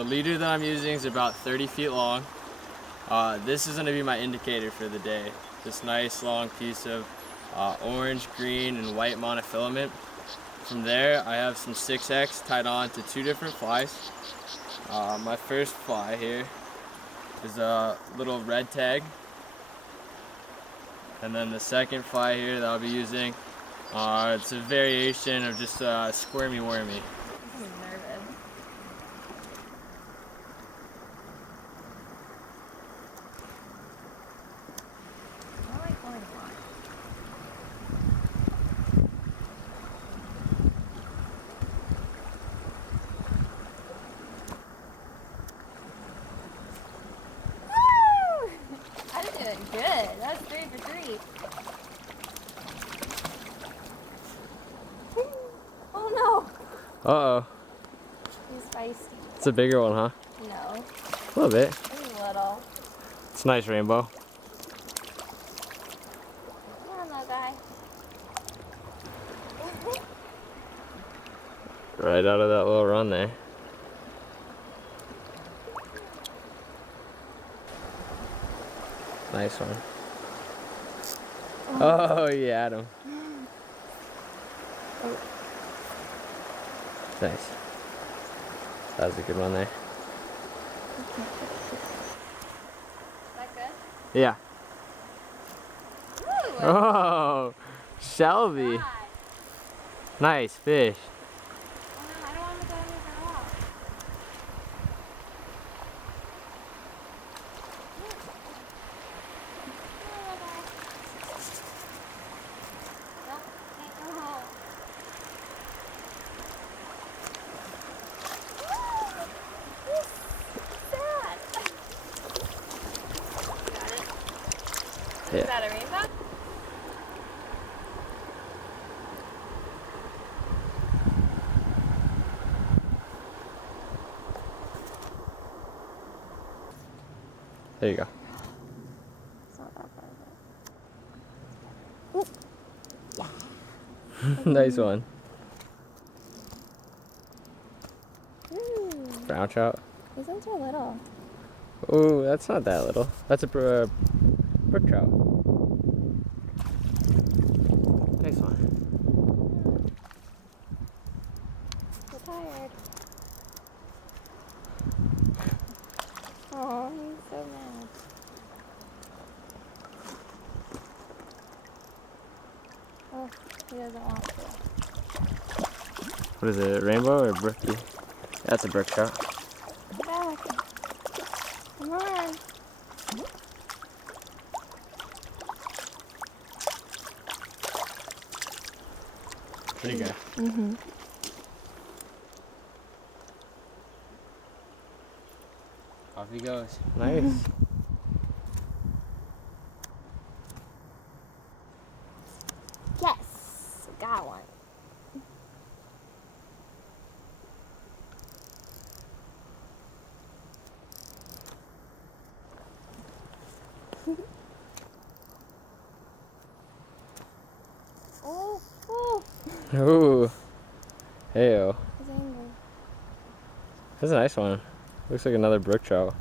The leader that I'm using is about 30 feet long. This is going to be my indicator for the day. This nice long piece of orange, green, and white monofilament. From there, I have some 6X tied on to 2 different flies. My first fly here is a little red tag. And then the second fly here that I'll be using, it's a variation of just squirmy wormy. I'm nervous. I like going fly. Woo! I did it good. That was 3 for 3. Oh no! Uh-oh. He's feisty. It's a bigger one, huh? No. A little bit. He's little. It's a nice rainbow. Come on, little guy. Right out of that little run there. Nice one. Oh, you had him. Nice. That was a good one there. Is that good? Yeah. Ooh, Oh, Shelby. God. Nice fish. Oh, no, I don't want to go any further off. Nope, can't go home. Sad. Got it? Yeah. Is that a rainbow? There you go. It's not that far. Nice one. Ooh, Brown trout. isn't so little. Oh, that's not that little. That's a brook trout. Nice one. So tired. Oh, he's so mad. Oh, he doesn't want to. What is it, rainbow or brookie? That's a brook trout. Back. Come on. Pretty good. Mm-hmm. Off he goes. Nice. Yes, got one. Oh, oh. Ooh. Heyo. He's angry. That's a nice one. Looks like another brook trout.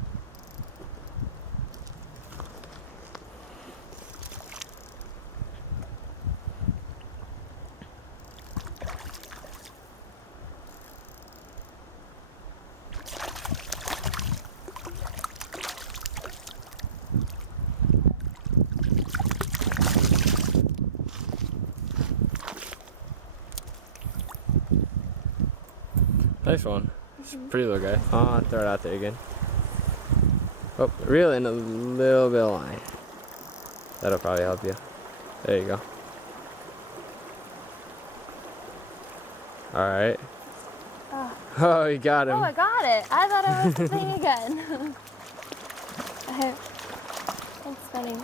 Nice one. It's a pretty little guy. I'll throw it out there again. Oh, reel in a little bit of line. That'll probably help you. There you go. Alright. Oh, you got him. Oh, I got it. I thought it was the thing again. It's funny.